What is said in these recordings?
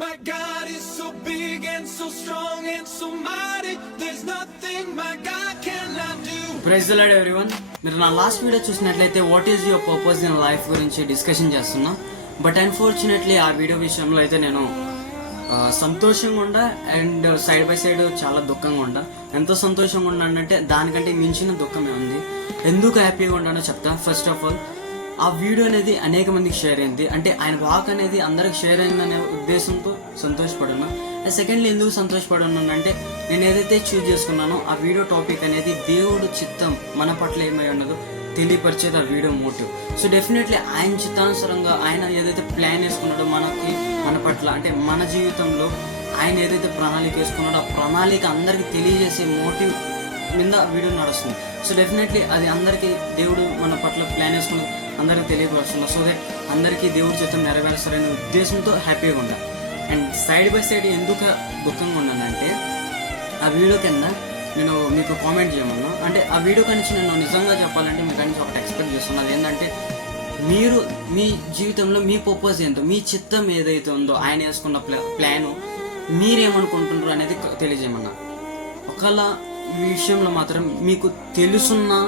My God is so big and so strong and so mighty. There's nothing my God cannot do. Praise the lord everyone. మీరు నా last video చూసినట్లయితే what is your purpose in life గురించి discussion చేస్తున్నా. But unfortunately ఆ video విషయంలో అయితే నేను సంతోషంగా ఉండా అండ్ సైడ్ బై సైడ్ చాలా దుఃఖంగా ఉండా. ఎంత సంతోషంగా ఉన్నానంటే దానికంటే మించిన దుఃఖమే ఉంది. ఎందుకు హ్యాపీగా ఉండానో చెప్తా. ఫస్ట్ ఆఫ్ ఆల్ ఆ వీడియో అనేది అనేక మందికి షేర్ అయింది, అంటే ఆయన వాక్ అనేది అందరికి షేర్ అయిందనే ఉద్దేశంతో సంతోషపడున్నా. అండ్ సెకండ్లీ ఎందుకు సంతోషపడున్నాను అంటే నేను ఏదైతే చూజ్ చేసుకున్నానో ఆ వీడియో టాపిక్ అనేది దేవుడు చిత్తం మన పట్ల ఏమై ఉన్నదో తెలియపరిచేది ఆ వీడియో మోటివ్. సో డెఫినెట్లీ ఆయన చిత్తానుసారంగా ఆయన ఏదైతే ప్లాన్ వేసుకున్నాడో మన పట్ల, అంటే మన జీవితంలో ఆయన ఏదైతే ప్రణాళిక వేసుకున్నాడో ఆ ప్రణాళిక అందరికి తెలియజేసే మోటివ్ మీద వీడియో నడుస్తుంది. సో డెఫినెట్లీ అది అందరికీ దేవుడు మన పట్ల ప్లాన్ వేసుకుని అందరికి తెలియపరుస్తున్నారు. సో దట్ అందరికీ దేవుడి చిత్తం నెరవేరుస్తారనే ఉద్దేశంతో హ్యాపీగా ఉండాలి. అండ్ సైడ్ బై సైడ్ ఎందుకు దుఃఖంగా ఉన్నానంటే ఆ వీడియో కింద నేను మీకు కామెంట్ చేయమన్నా. అంటే ఆ వీడియో కనిచ్చి నేను నిజంగా చెప్పాలంటే మీ కనిచి ఒకటి ఎక్స్పెక్ట్ చేస్తున్నాను. ఏంటంటే మీరు మీ జీవితంలో మీ పర్పస్ ఏంటో, మీ చిత్తం ఏదైతే ఉందో ఆయన వేసుకున్న ప్లాను మీరేమనుకుంటున్నారు అనేది తెలియజేయమన్నా. ఒకవేళ ఈ విషయంలో మాత్రం మీకు తెలుసున్నా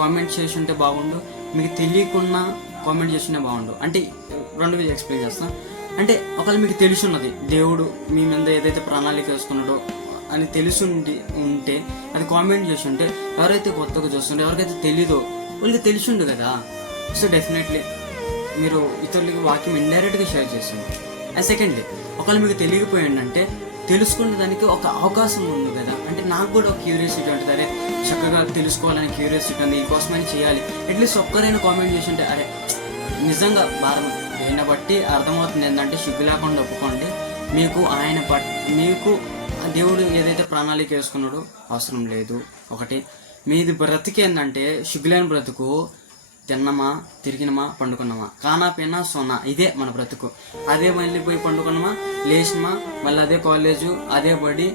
కామెంట్ చేసి ఉంటే బాగుండు, మీకు తెలియకున్నా కామెంట్ చేసినా బాగుండు. అంటే రెండు వేలు ఎక్స్ప్లెయిన్ చేస్తాను. అంటే ఒకవేళ మీకు తెలుసున్నది దేవుడు మీ మీద ఏదైతే ప్రణాళిక వేసుకున్నాడో అని తెలిసి ఉంటే అది కామెంట్ చేసి ఉంటే, ఎవరైతే కొత్తగా చూస్తుంటే ఎవరికైతే తెలీదో వాళ్ళకి తెలిసిండు కదా. సో డెఫినెట్లీ మీరు ఇతరులకి వాక్యం ఇండైరెక్ట్గా షేర్ చేస్తుంది. అండ్ సెకండ్లీ ఒకవేళ మీకు తెలియకపోయిందంటే తెలుసుకునే దానికి ఒక అవకాశం ఉంది కదా. అంటే నాకు కూడా ఒక క్యూరియాసిటీ ఉంటుంది, అరే చక్కగా తెలుసుకోవాలని క్యూరియాసిటీ ఉంది, దీనికోసమని చేయాలి. అట్లీస్ట్ ఒక్కరైనా కామెంట్ చేసి ఉంటే అరే నిజంగా భారం దీన్ని బట్టి అర్థమవుతుంది ఏంటంటే సిగ్గు లేకుండా ఒప్పుకోండి. మీకు దేవుడు ఏదైతే ప్రణాళిక వేసుకున్నాడో అవసరం లేదు. ఒకటి మీది బ్రతికేందంటే సిగ్గులేని బ్రతుకు, తిన్నమా తిరిగినమా పండుకున్నామా కానా పిన్నా సోనా, ఇదే మన బ్రతుకు. అదే మళ్ళీ పోయి పండుకున్నామా లేచినమా మళ్ళీ అదే కాలేజు అదే బడి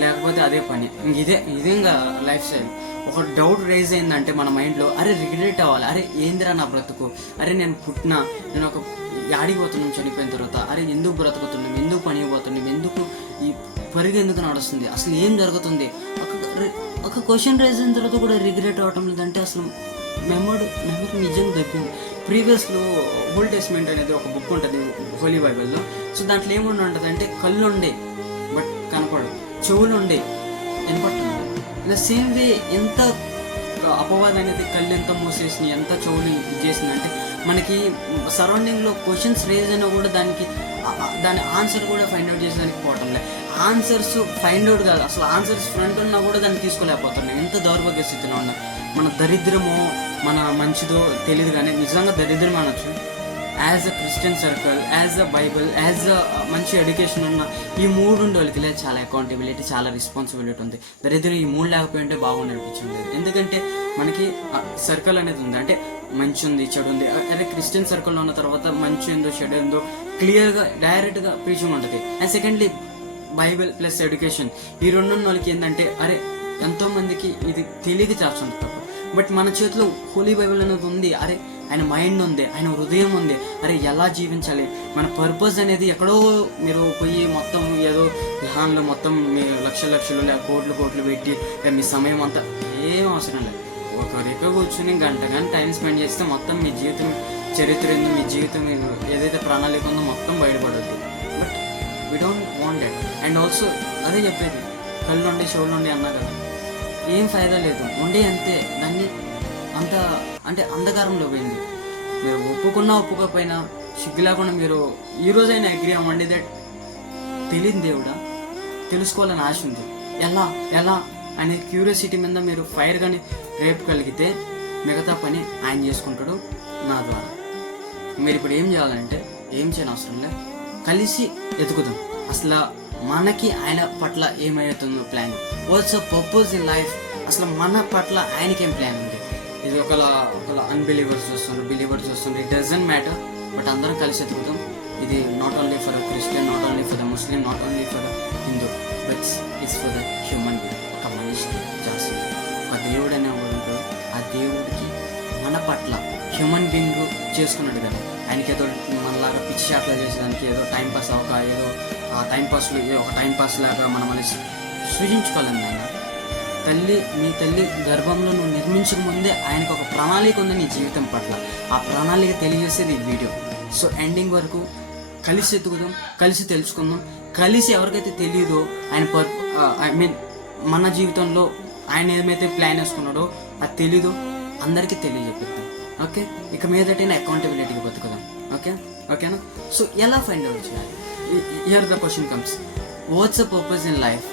లేకపోతే అదే పని, ఇదే ఇంకా లైఫ్ స్టైల్. ఒక డౌట్ రైజ్ అయిందంటే మన మైండ్లో అరే రిగ్రెట్ అవ్వాలి, అరే ఏందిరా నా బ్రతుకు, అరే నేను పుట్టినా నేను ఒక ఆడిపోతున్నాం చనిపోయిన తర్వాత, అరే ఎందుకు బ్రతుకుతున్నాం, ఎందుకు పని పోతున్నాం, ఎందుకు ఈ పరుగు ఎందుకు నడుస్తుంది, అసలు ఏం జరుగుతుంది. ఒక క్వశ్చన్ రైజ్ అయిన తర్వాత కూడా రిగ్రెట్ అవ్వటం లేదంటే అసలు మెమరీ నిజంగా దొరికింది. ప్రీవియస్లో ఓల్డ్ టెస్ట్మెంట్ అనేది ఒక బుక్ ఉంటుంది హోలీ బైబిల్లో. సో దాంట్లో ఏముండి ఉంటుంది అంటే కళ్ళు ఉండే బట్ కనపడు, చెవులు ఉండే వినపడుతుంది. ఇలా సేమ్ వే ఎంత అపవాదం అనేది కళ్ళు ఎంత మూసేసినాయి, ఎంత చెవులు చేసింది అంటే మనకి సరౌండింగ్లో క్వశ్చన్స్ రేజ్ అయినా కూడా దాని ఆన్సర్ కూడా ఫైండ్ అవుట్ చేసేదానికి పోవటం లేదు. ఆన్సర్స్ ఫైండ్ అవుట్ కాదు, అసలు ఆన్సర్స్ ఫ్రంట్ ఉన్నా కూడా దాన్ని తీసుకోలేకపోతున్నాయి. ఎంత దౌర్భాగ్య స్థితిలో ఉన్నా. మన దరిద్రమో మన మంచిదో తెలియదు కానీ నిజంగా దరిద్రం అనొచ్చు. As a Christian circle, as a Bible, as a మంచి ఎడ్యుకేషన్ ఉన్న ఈ మూడు ఉండే వాళ్ళకి లేదు చాలా అకౌంటబిలిటీ, చాలా రెస్పాన్సిబిలిటీ ఉంది. దరిద్రం ఈ మూడు లేకపోయింటే బాగుంది అనిపించింది. ఎందుకంటే మనకి సర్కిల్ అనేది ఉంది, అంటే మంచి ఉంది చెడు ఉంది. అదే క్రిస్టియన్ సర్కిల్లో ఉన్న తర్వాత మంచి ఏందో చెడు ఏందో క్లియర్గా డైరెక్ట్గా ప్రీచింగ్ ఉంటుంది. And secondly Bible plus education, ఈ రెండు ఉన్న వాళ్ళకి ఏంటంటే అరే ఎంతో మందికి ఇది తెలియక చేస్తుంది తప్పు. బట్ మన చేతిలో హోలీ బైబిల్ అనేది ఉంది, అరే ఆయన మైండ్ ఉంది, ఆయన హృదయం ఉంది, అరే ఎలా జీవించాలి, మన పర్పస్ అనేది ఎక్కడో మీరు పోయి మొత్తం ఏదో ల్యాండ్లో మొత్తం మీ లక్షలు లేక కోట్లు పెట్టి మీ సమయం అంతా ఏం అవసరం లేదు. ఒక రెక్క కూర్చుని గంట టైం స్పెండ్ చేస్తే మొత్తం మీ జీవితం చరిత్ర ఏందో, మీ జీవితం ఏదైతే ప్రణాళిక ఉందో మొత్తం బయటపడద్దు. But we don't want that. And also అదే చెప్పేది, కళ్ళు ఉండి చెవులు ఉండి అన్నా కదా, ఏం ఫైదా లేదు. ఉండే అంతే, దాన్ని అంత అంటే అంధకారంలో పోయింది. మీరు ఒప్పుకున్నా ఒప్పుకోకపోయినా సిగ్గు లేకుండా మీరు ఈ రోజైనా అగ్రీ అవ్వండి దట్ తెలియని దేవుడా, తెలుసుకోవాలని ఆశ ఉంది, ఎలా అనే క్యూరియాసిటీ మీద మీరు ఫైర్ కానీ రేపగలిగితే మిగతా పని ఆయన చేసుకుంటాడు నా ద్వారా. మీరు ఇప్పుడు ఏం చేయాలంటే ఏం చేయని అవసరం లేదు, కలిసి ఎదుగుదాం. అసలు మనకి ఆయన పట్ల ఏమవుతుందో plan, what's purpose in life, అసలు మన పట్ల ఆయనకేం ప్లాన్ ఉంది. ఇది ఒకలా అన్బిలీవర్స్ చూస్తున్నారు, బిలీవర్స్ చూస్తున్నారు, ఇట్ డజంట్ మ్యాటర్. బట్ అందరం కలిసి ఎదుగుతాం. ఇది not only for Christian, not only for the Muslim, not only for Hindu, but it's for the human being. ఒక మనిషికి చేస్తుంది ఒక దేవుడు అనేవాడు, ఆ దేవుడికి మన పట్ల హ్యూమన్ బీయింగ్ చేసుకున్నాడు కదా. ఆయనకి ఏదో మనలాగా పిచ్చి షాట్లు చేసేదానికి ఏదో టైం పాస్ అవ్వక ఏదో ఒక టైంపాస్ లాగా మనం అది సృజించుకోలేము నాయన. మీ తల్లి గర్భంలో నువ్వు నిర్మించక ముందే ఆయనకు ఒక ప్రణాళిక ఉంది నీ జీవితం పట్ల. ఆ ప్రణాళిక తెలియజేసేది ఈ వీడియో. సో ఎండింగ్ వరకు కలిసి ఎదుగుదాం, కలిసి తెలుసుకుందాం, కలిసి ఎవరికైతే తెలియదో ఆయన మన జీవితంలో ఆయన ఏమైతే ప్లాన్ వేసుకున్నాడో అది తెలీదో అందరికీ తెలియజెప్పిద్దాం. ఓకే, ఇక మీదట అకౌంటబిలిటీకి బతుకుదాం. ఓకేనా? సో ఎలా ఫైండ్ అవుట్ చేయాలి? Here the question comes, what's the purpose in life?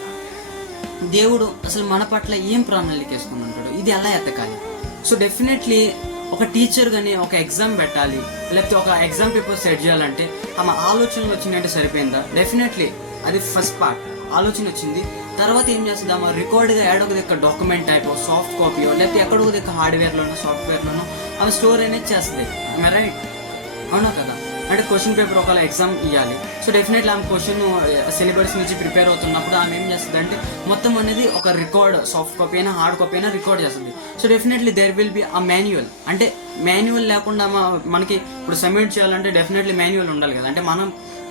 దేవుడు అసలు మన పట్ల ఏం ప్రణాళిక వేసుకుని ఉంటాడు, ఇది ఎలా ఎత్తకాలి? సో డెఫినెట్లీ ఒక టీచర్ కానీ ఒక ఎగ్జామ్ పెట్టాలి, లేకపోతే ఒక ఎగ్జామ్ పేపర్ సెట్ చేయాలంటే ఆమె ఆలోచనలు వచ్చిందంటే సరిపోయిందా? డెఫినెట్లీ అది ఫస్ట్ పార్ట్. ఆలోచన వచ్చింది, తర్వాత ఏం చేస్తుంది? ఆమె రికార్డ్గా ఏడొక దగ్గర డాక్యుమెంట్ టైప్ సాఫ్ట్ కాపీయో లేకపోతే ఎక్కడో దగ్గర హార్డ్వేర్లోనో సాఫ్ట్వేర్లోనో ఆమె స్టోర్ అనేది చేస్తుంది. రైట్? అవునా కదా? అంటే క్వశ్చన్ పేపర్ ఒకవేళ ఎగ్జామ్ ఇవ్వాలి. సో డెఫినెట్లీ ఆమె క్వశ్చన్ సిలబస్ నుంచి ప్రిపేర్ అవుతున్నప్పుడు ఆమె ఏం చేస్తుంది అంటే మొత్తం అనేది ఒక రికార్డ్, సాఫ్ట్ కాపీ అయినా హార్డ్ కాపీ అయినా రికార్డ్ చేస్తుంది. So definitely there will be a manual. అంటే మాన్యువల్ లేకుండా మనకి ఇప్పుడు సబ్మిట్ చేయాలంటే డెఫినెట్లీ మాన్యువల్ ఉండాలి కదా. అంటే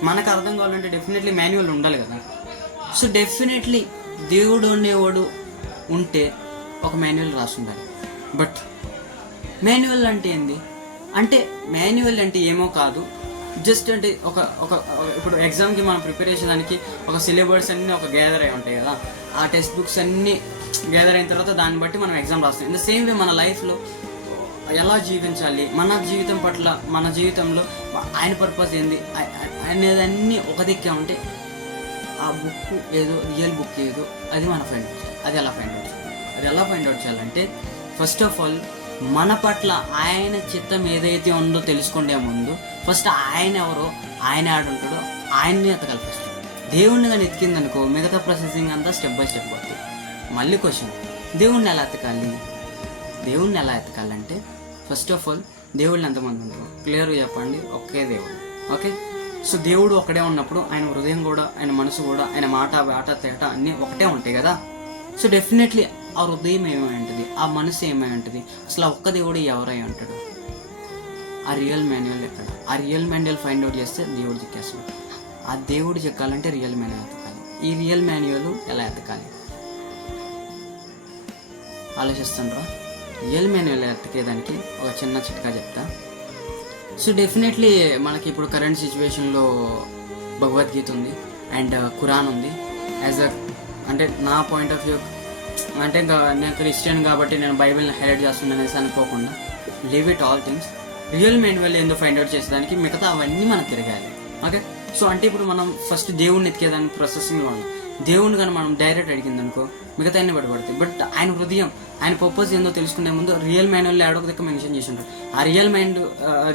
మనకు అర్థం కావాలంటే డెఫినెట్లీ మాన్యువల్ ఉండాలి కదా. సో డెఫినెట్లీ దేవుడు అనేవాడు ఉంటే ఒక మాన్యువల్ రాసి ఉండాలి. బట్ మాన్యువల్ అంటే ఏంది? అంటే మాన్యువల్ అంటే ఏమో కాదు, జస్ట్ అంటే ఇప్పుడు ఎగ్జామ్కి మనం ప్రిపేర్ చేసేదానికి ఒక సిలబస్ అన్నీ ఒక గ్యాదర్ అయి ఉంటాయి కదా. ఆ టెక్స్ట్ బుక్స్ అన్నీ గ్యాదర్ అయిన తర్వాత దాన్ని బట్టి మనం ఎగ్జామ్ రాస్తాం. ఇన్ ద సేమ్ వే మన లైఫ్లో ఎలా జీవించాలి, మన జీవితం పట్ల, మన జీవితంలో ఆయన పర్పస్ ఏంది అనేదన్నీ ఒక దిక్కే ఉంటే ఆ బుక్ ఏదో, రియల్ బుక్ ఏదో అది మనం ఫైండ్ అవుట్ చేయాలి. అది ఎలా ఫైండ్ అవుట్ చేయాలంటే ఫస్ట్ ఆఫ్ ఆల్ మన పట్ల ఆయన చిత్తం ఏదైతే ఉందో తెలుసుకుంటే ముందు ఫస్ట్ ఆయన ఎవరో, ఆయన ఆడుంటాడో ఆయన్ని ఎతకాలి. ఫస్ట్ దేవుణ్ణి కానీ ఎతికిందనుకో మిగతా ప్రాసెసింగ్ అంతా స్టెప్ బై స్టెప్ అవుతుంది. మళ్ళీ క్వశ్చన్, దేవుణ్ణి ఎలా ఎతకాలంటే ఫస్ట్ ఆఫ్ ఆల్ దేవుళ్ళు ఎంతమంది ఉంటారు క్లియర్గా చెప్పండి. ఒకే దేవుడు. ఓకే, సో దేవుడు ఒకడే ఉన్నప్పుడు ఆయన హృదయం కూడా, ఆయన మనసు కూడా, ఆయన మాట, బాట, తేట అన్నీ ఒకటే ఉంటాయి కదా. సో డెఫినెట్లీ ఆ హృదయం ఏమై ఉంటుంది, ఆ మనసు ఏమై ఉంటుంది, అసలు ఆ ఒక్క దేవుడు ఎవరై ఉంటాడు? ఆ రియల్ మాన్యువల్ ఎక్కడ? ఆ రియల్ మాన్యువల్ ఫైండ్ అవుట్ చేస్తే దేవుడు చిక్కేస్తాడు. ఆ దేవుడు చెక్కాలంటే రియల్ మాన్యువల్ ఎతకాలి. ఈ రియల్ మాన్యువల్ ఎలా ఎతకాలి ఆలోచిస్తుండ్రా? రియల్ మాన్యువల్ ఎతకేదానికి ఒక చిన్న చిట్కా చెప్తా. సో డెఫినెట్లీ మనకి ఇప్పుడు కరెంట్ సిచ్యువేషన్లో భగవద్గీత ఉంది అండ్ ఖురాన్ ఉంది. అంటే నా పాయింట్ ఆఫ్ వ్యూ అంటే నేను క్రిస్టియన్ కాబట్టి నేను బైబిల్ని హైలైట్ చేస్తున్నాను అనేసి అనుకోకుండా live it all things. Real manual ఏందో ఫైండ్ అవుట్ చేసేదానికి మిగతా అవన్నీ మనం తిరగాలి. ఓకే, సో అంటే ఇప్పుడు మనం ఫస్ట్ దేవుడిని ఎతికేదానికి ప్రాసెసింగ్లో ఉన్నాం. దేవుని కానీ మనం డైరెక్ట్ అడిగిందనుకో మిగతా అన్ని పడబడతాయి. బట్ ఆయన హృదయం, ఆయన పర్పస్ ఏందో తెలుసుకునే ముందు రియల్ మాన్యువల్ ఏడొక దగ్గర మెన్షన్ చేసి ఉంటారు. ఆ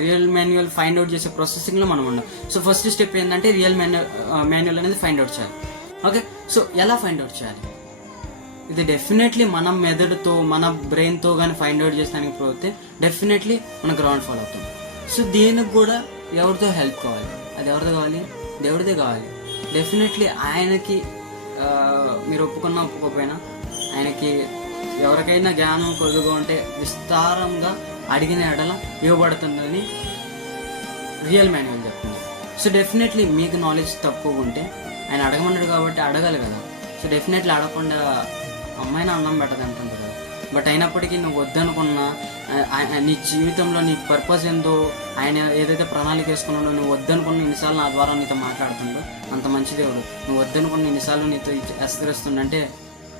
రియల్ మాన్యువల్ ఫైండ్ అవుట్ చేసే ప్రాసెసింగ్లో మనం ఉన్నాం. సో ఫస్ట్ స్టెప్ ఏంటంటే రియల్ మాన్యువల్ అనేది ఫైండ్ అవుట్ చేయాలి. ఓకే, సో ఎలా ఫైండ్ అవుట్ చేయాలి? ఇది డెఫినెట్లీ మన మెదడుతో, మన బ్రెయిన్తో కానీ ఫైండ్ అవుట్ చేసడానికి పోతే డెఫినెట్లీ మన గ్రౌండ్ ఫాల్ అవుతాం. సో దీనికి కూడా ఎవరితో హెల్ప్ కావాలి? అది ఎవరితో కావాలి? దేవుడిదే కావాలి. డెఫినెట్లీ ఆయనకి మీరు ఒప్పుకోకపోయినా ఆయనకి ఎవరికైనా జ్ఞానం కొద్దిగా ఉంటే విస్తారంగా అడిగిన ఎడల ఇవ్వబడుతుందని రియల్ మాన్యువల్ చెప్తుంది. సో డెఫినెట్లీ మీకు నాలెడ్జ్ తక్కువ ఉంటే ఆయన అడగమన్నాడు కాబట్టి అడగాలి కదా. సో డెఫినెట్లీ అడగకుండా అమ్మాయిని అన్నం పెట్టదు అంటుంది కదా. బట్ అయినప్పటికీ నువ్వు వద్దనుకున్నా, నీ జీవితంలో నీ పర్పస్ ఏందో, ఆయన ఏదైతే ప్రణాళిక వేసుకున్నాడో నువ్వు వద్దనుకున్న ఇన్నిసార్లు నా ద్వారా నీతో మాట్లాడుతుండో అంత మంచి దేవుడు. నువ్వు వద్దనుకున్న ఇన్నిసార్లు నీతో హెచ్చరిస్తుండంటే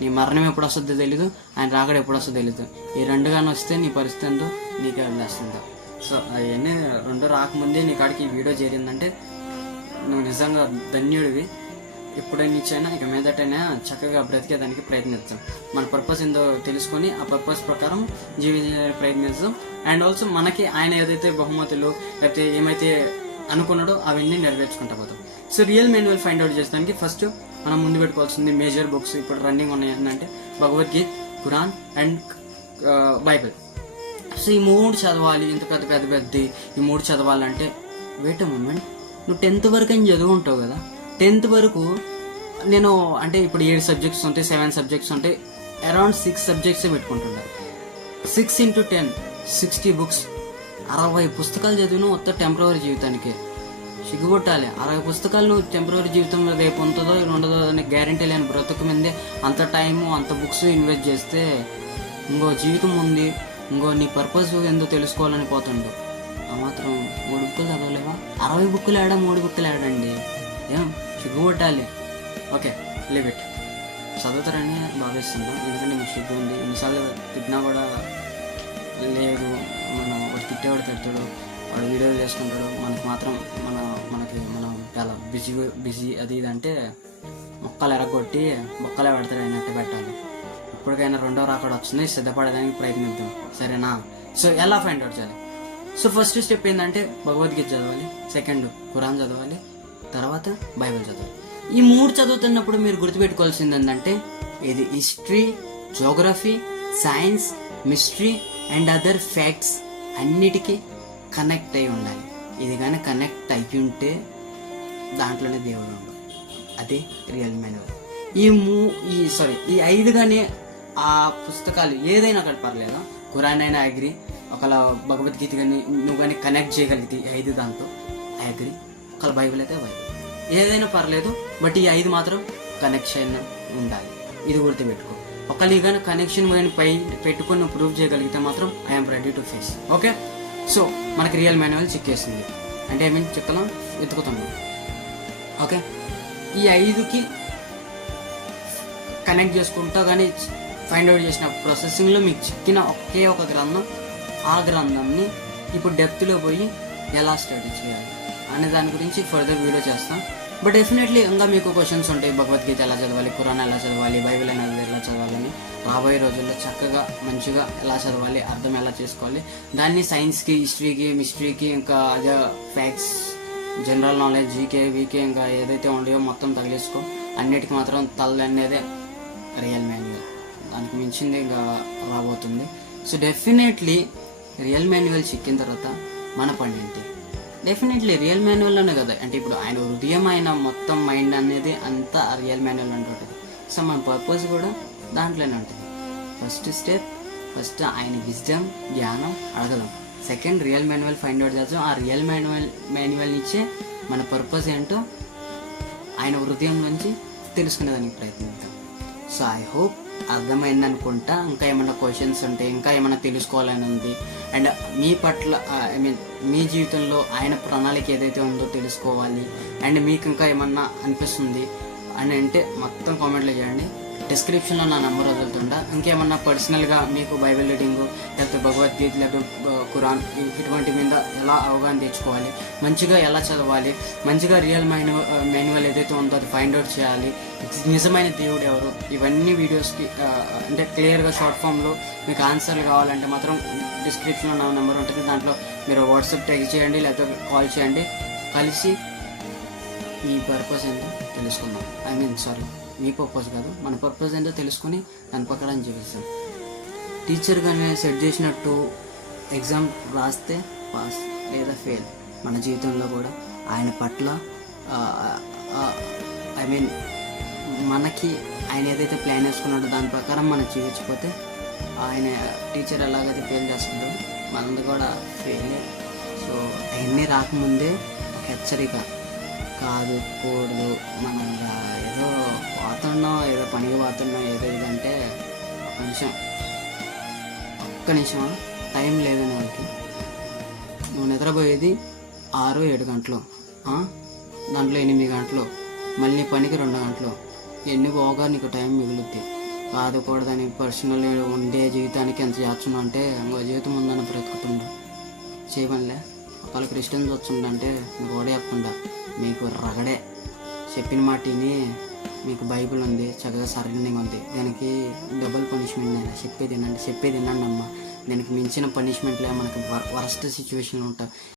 నీ మరణం ఎప్పుడు వస్తుందో తెలీదు, ఆయన రాకడ ఎప్పుడు వస్తుందో తెలీదు. ఈ రెండుగానే వస్తే నీ పరిస్థితి ఏందో నీకే వదిలేస్తుందో. సో అవన్నీ రెండు రాకముందే నీ కాడికి ఈ వీడియో చేరిందంటే నువ్వు నిజంగా ధన్యుడివి. ఎప్పుడైనా ఇచ్చైనా ఇక మీదటైనా చక్కగా బ్రతికేదానికి ప్రయత్నిస్తాం. మన పర్పస్ ఏందో తెలుసుకొని ఆ పర్పస్ ప్రకారం జీవించడానికి ప్రయత్నిస్తాం. అండ్ ఆల్సో మనకి ఆయన ఏదైతే బహుమతులు లేకపోతే ఏమైతే అనుకున్నాడో అవన్నీ నెరవేర్చుకుంటా పోతాం. So real manual find out చేసడానికి ఫస్ట్ మనం ముందు పెట్టుకోవాల్సింది మేజర్ బుక్స్ ఇప్పుడు రన్నింగ్ ఉన్నాయి ఏంటంటే Bhagavad Gita, Quran and Bible. So ఈ మూడు చదవాలి. ఇంత పెద్ద ఈ మూడు చదవాలంటే వెయిట్ ఎ మూమెంట్, నువ్వు 10th వరకు అని చదువుకుంటావు కదా. 10th వరకు నేను అంటే ఇప్పుడు 7 సబ్జెక్ట్స్ ఉంటాయి, 7 సబ్జెక్ట్స్ ఉంటాయి, అరౌండ్ 6 సబ్జెక్ట్సే పెట్టుకుంటున్నా. 6 × 10 60 బుక్స్, 60 పుస్తకాలు చదివిన మొత్తం టెంపరరీ జీవితానికి. సిగ్గుపట్టాలి. 60 పుస్తకాలు నువ్వు టెంపరీ జీవితంలో రేపు ఉంటుందో ఉండదో అని గ్యారంటీ లేని బ్రతుకు మీదే అంత టైము అంత బుక్స్ ఇన్వెస్ట్ చేస్తే ఇంకో జీవితం ఉంది, ఇంకో నీ పర్పస్ ఏందో తెలుసుకోవాలని పోతుండు. ఆ మాత్రం 3 బుక్కులు చదవలేవా? 60 బుక్కులు ఆడా 3 బుక్కులు ఆడండి, ఏం సిగ్గుపట్టాలి. Okay, leave it. చదువుతారని భావిస్తున్నా, ఎందుకంటే మీకు సిగ్గు ఉంది. ఎన్నిసార్లు తిట్టినా కూడా లేదు, మనం వాడు తిట్టేవాడు తిడతాడు, వాడు వీడియోలు చేసుకుంటాడు, మనకి మాత్రం మనం చాలా బిజీ అది ఇది అంటే మొక్కలు ఎరగొట్టి మొక్కలే పెడతాడు అయినట్టు పెట్టాలి. ఇప్పటికైనా 2వ రాకడ వచ్చింది, సిద్ధపడడానికి ప్రయత్నిద్దాం, సరేనా? సో ఎలా ఫైండ్ అవుట్ చేయాలి? సో ఫస్ట్ స్టెప్ ఏంటంటే భగవద్గీత చదవాలి, సెకండ్ ఖురాన్ చదవాలి, తర్వాత బైబిల్ చదవాలి. ఈ 3 చదువుతున్నప్పుడు మీరు గుర్తుపెట్టుకోవాల్సింది ఏంటంటే ఇది history, geography, science, mystery and other facts అన్నిటికీ కనెక్ట్ అయి ఉండాలి. ఇది కానీ కనెక్ట్ అయ్యి ఉంటే దాంట్లోనే దేవుడు ఉన్నాడు, అదే రియల్ మాన్యువల్. ఈ 5 కానీ ఆ పుస్తకాలు ఏదైనా ఒకటి పర్లేదు, ఖురాన్ అయినా అగ్రి, ఒకవేళ భగవద్గీత కానీ నువ్వు కానీ కనెక్ట్ చేయగలిగితే 5 దాంతో అగ్రి, ఒకవేళ బైబిల్ అయితే బైబిల్, ఏదైనా పర్లేదు, బట్ ఈ 5 మాత్రం కనెక్షన్ ఉండాలి. ఇది గుర్తుపెట్టుకో. ఒకవేళ ఈ కానీ కనెక్షన్ పై పెట్టుకుని ప్రూవ్ చేయగలిగితే మాత్రం I'm ready to face. Okay, so మనకి రియల్ మాన్యువల్ చిక్కేసింది అంటే చిక్కలం వెతుకుతున్నాం. ఓకే, ఈ 5కి కనెక్ట్ చేసుకుంటా కానీ ఫైండ్ అవుట్ చేసిన ప్రాసెసింగ్లో మీకు చిక్కిన ఒకే ఒక గ్రంథం, ఆ గ్రంథంని ఇప్పుడు డెప్త్లో పోయి ఎలా స్టడీ చేయాలి అనే దాని గురించి ఫర్దర్ వీడియో చేస్తాం. బట్ డెఫినెట్లీ ఇంకా మీకు క్వశ్చన్స్ ఉంటాయి, భగవద్గీత ఎలా చదవాలి, ఖురాన్ ఎలా చదవాలి, బైబిల్ అనేది ఎలా చదవాలని రాబోయే రోజుల్లో చక్కగా మంచిగా ఎలా చదవాలి, అర్థం ఎలా చేసుకోవాలి, దాన్ని సైన్స్కి, హిస్టరీకి, మిస్టరీకి, ఇంకా అదే ఫ్యాక్ట్స్, జనరల్ నాలెడ్జ్, జీకే, వీకే ఇంకా ఏదైతే ఉండయో మొత్తం తగిలేసుకో. అన్నిటికీ మాత్రం తల్లి అనేదే రియల్ మాన్యువల్, దానికి మించింది ఇంకా రాబోతుంది. సో డెఫినెట్లీ రియల్ మాన్యువల్ చిక్కిన తర్వాత మన పని ఏంటి? డెఫినెట్లీ రియల్ మాన్యువల్లోనే కదా, అంటే ఇప్పుడు ఆయన హృదయం, ఆయన మొత్తం మైండ్ అనేది అంతా రియల్ మాన్యువల్ అంటుంటుంది. సో మన పర్పస్ కూడా దాంట్లోనే ఉంటుంది. ఫస్ట్ స్టెప్, ఫస్ట్ ఆయన విజ్డమ్, జ్ఞానం అడగదాం. Second real manual find out చేద్దాం. ఆ రియల్ మాన్యువల్ ఇచ్చే మన పర్పస్ ఏంటో ఆయన హృదయం నుంచి తెలుసుకునేదానికి ప్రయత్నిద్దాం. సో ఐ హోప్ అర్థమైంది అనుకుంటా. ఇంకా ఏమైనా క్వశ్చన్స్ ఉంటే, ఇంకా ఏమైనా తెలుసుకోవాలని ఉంది, అండ్ మీ పట్ల మీ జీవితంలో ఆయన ప్రణాళిక ఏదైతే ఉందో తెలుసుకోవాలి, అండ్ మీకు ఇంకా ఏమన్నా అనిపిస్తుంది అని అంటే మొత్తం కామెంట్లో చేయండి. డిస్క్రిప్షన్లో నా నెంబర్ వదులుతుండా. ఇంకేమన్నా పర్సనల్గా మీకు బైబిల్ రీడింగు, లేకపోతే భగవద్గీత, లేకపోతే ఖురాన్ ఇటువంటి మీద ఎలా అవగాహన తెచ్చుకోవాలి, మంచిగా ఎలా చదవాలి, మంచిగా రియల్ మాన్యువల్ ఏదైతే ఉందో అది ఫైండ్ అవుట్ చేయాలి, నిజమైన దేవుడు ఎవరు, ఇవన్నీ వీడియోస్కి అంటే క్లియర్గా షార్ట్ ఫామ్లో మీకు ఆన్సర్లు కావాలంటే మాత్రం డిస్క్రిప్షన్లో నా నెంబర్ ఉంటుంది, దాంట్లో మీరు వాట్సాప్ టెక్స్ట్ చేయండి, లేకపోతే కాల్ చేయండి. కలిసి మీ పర్పస్ ఏంటో తెలుసుకుందాం. మీ పర్పస్ కాదు, మన పర్పస్ ఏంటో తెలుసుకొని దాని ప్రకారం జీవిస్తాం. టీచర్గానే సెట్ చేసినట్టు ఎగ్జామ్ రాస్తే పాస్ లేదా ఫెయిల్, మన జీవితంలో కూడా ఆయన పట్ల మనకి ఆయన ఏదైతే ప్లాన్ వేసుకున్నాడో దాని ప్రకారం మనం జీవించకపోతే ఆయన టీచర్ ఎలాగైతే ఫెయిల్ చేస్తుందో మనది కూడా ఫెయిల్. సో అవన్నీ రాకముందే ఒక హెచ్చరిక, కాదు కూడదు, మనం ఏదో పోతున్నాం, ఏదో పనికి పోతున్నాం, ఏదో ఇదంటే ఒక్క నిమిషం టైం లేదని వాళ్ళకి. నువ్వు నిద్రపోయేది 6-7 గంటలు, దాంట్లో 8 గంటలు, మళ్ళీ పనికి 2 గంటలు, ఎన్ని పోగా నీకు టైం మిగులుద్ది. కాదు కూడదని పర్సనల్ ఉండే జీవితానికి ఎంత చేస్తున్నావు అంటే ఇంకో జీవితం ఉందని బ్రతుకుతుండ చేయమనిలే. ఒకళ్ళు క్రిస్టియన్స్ వచ్చిందంటే మీకు కూడా చెప్పకుండా మీకు రగడే చెప్పిన మాటిని, మీకు బైబిల్ ఉంది, చక్కగా సరెండరింగ్ ఉంది, దానికి డబుల్ పనిష్మెంట్. నేను చెప్పేది వినండి అమ్మ, దానికి మించిన పనిష్మెంట్లే మనకి వరస్ట్ సిచ్యువేషన్ ఉంటాయి.